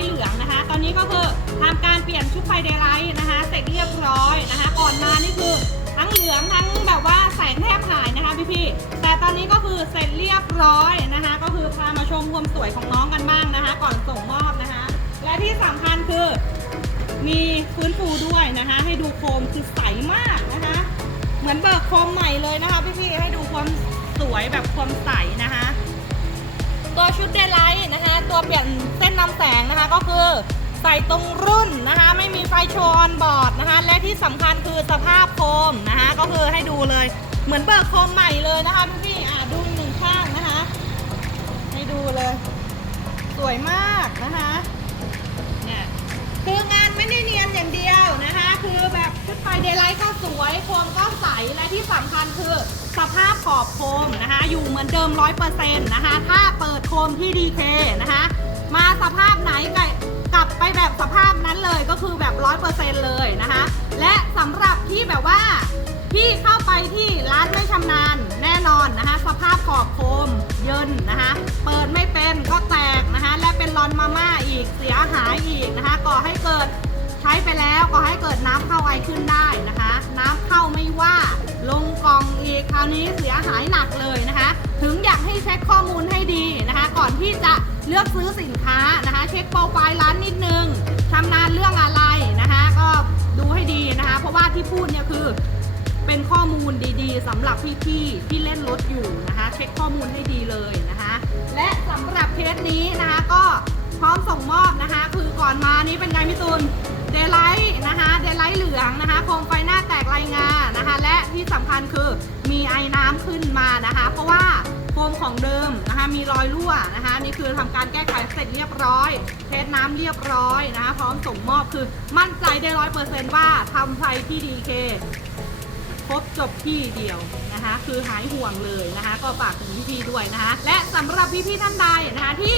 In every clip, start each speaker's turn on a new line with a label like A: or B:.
A: เดย์ไลท์เหลืองนะคะ ตอนนี้ก็คือทำการเปลี่ยนชุดไฟเดย์ไลท์นะคะ เสร็จเรียบร้อยนะคะ ก่อนมานี่คือทั้งเหลืองทั้งแบบว่าแสงแทบหายนะคะพี่ๆแต่ตอนนี้ก็คือเสร็จเรียบร้อยนะคะ ก็คือพามาชมความสวยของน้องกันบ้างนะคะ ก่อนส่งมอบนะคะ และที่สำคัญคือมีฟื้นฟูด้วยนะคะ ให้ดูโคมคือใสมากนะคะ เหมือนเบิกโคมใหม่เลยนะคะพี่ๆให้ดูความสวยแบบความใสนะคะ ตัวชุดเดย์ไลท์ เปลี่ยนเส้นนำแสงนะคะก็คือใส่ตรงรุ่นนะคะ ไม่มีไฟโชว์ออนบอร์ดนะคะ และที่สำคัญคือสภาพโคมนะคะ ก็คือให้ดูเลย เหมือนเบิกโคมใหม่เลยนะคะพี่ๆอะดูหนึ่งข้างนะคะ ให้ดูเลย สวยมากนะคะเนี่ยคืองานไม่ได้เนียนอย่างเดียวนะคะ คือแบบชุดไฟเดย์ไลท์ก็สวยโคมก็ใสและที่สำคัญคือ ภาพขอบโคมนะคะ อยู่เหมือนเดิม 100%นะคะ ถ้าเปิดโคมที่ดีเคนะคะ มาสภาพไหนก็กลับไปแบบสภาพนั้นเลยก็คือแบบ 100%เลยนะคะ และสำหรับที่แบบว่าที่เข้าไปที่ร้านไม่ชำนาญแน่นอนนะคะ สภาพขอบโคมเยินนะคะ เปิดไม่เป็นก็แตกนะคะ และเป็นรอนมาม่าอีกเสียหายอีกนะคะก่อให้เกิดใช้ไปแล้วก็ให้เกิดน้ำเข้าไอขึ้นได้นะคะ น้ำเข้าไม่ว่า ลงกล่องอีกคราวนี้เสียหายหนักเลยนะคะ ถึงอยากให้เช็คข้อมูลให้ดีนะคะ ก่อนที่จะเลือกซื้อสินค้านะคะ เช็คโปรไฟล์ร้านนิดนึงชำนาญเรื่องอะไรนะคะ ก็ดูให้ดีนะคะ เพราะว่าที่พูดเนี่ยคือเป็นข้อมูลดีๆสำหรับพี่ๆที่เล่นรถอยู่นะคะ เช็คข้อมูลให้ดีเลยนะคะ และสำหรับเคสนี้นะคะก็พร้อมส่งมอบนะคะ คือก่อนมานี้เป็นไงพี่ตูน ลไลท์เหลืองนะคะ โคมไฟหน้าแตกรายงานนะคะ และที่สำคัญคือมีไอ้น้ำขึ้นมานะคะ เพราะว่าโคมของเดิมนะคะ มีรอยรั่วนะคะ นี่คือทำการแก้ไขเสร็จเรียบร้อย เทสน้ำเรียบร้อยนะคะ พร้อมส่งมอบคือมั่นใจได้ร้อยเปอร์เซนต์ว่าทำไฟที่ดีเคครบจบที่เดียวนะคะ คือหายห่วงเลยนะคะ ก็ฝากถึงพี่ๆด้วยนะคะ และสำหรับพี่ๆท่านใดนะคะที่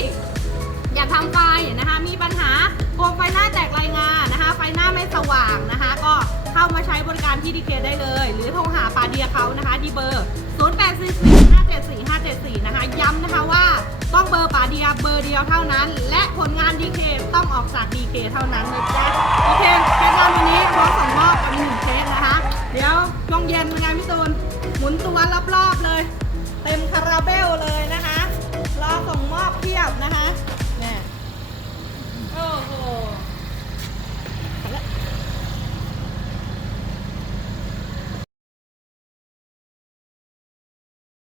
A: อยากทำไฟนะคะ มีปัญหาโคมไฟหน้าารที่ดีเคได้เลย หรือโทรหาปาเดียเขานะคะที่เบอร์ 0844574574 นะคะ ย้ำนะคะว่าต้องเบอร์ปาเดียเบอร์เดียวเท่านั้น และผลงานดีเคต้องออกจากดีเคเท่านั้นนะจ๊ะโอเคเคสงานวันนี้พร้อมส่งมอบกันหนึ่งเคสนะคะ เดี๋ยวช่วงเย็นเป็นไงพี่ตูนหมุนตัวรอบๆเลย เต็มคาราเบลเลยนะคะรอ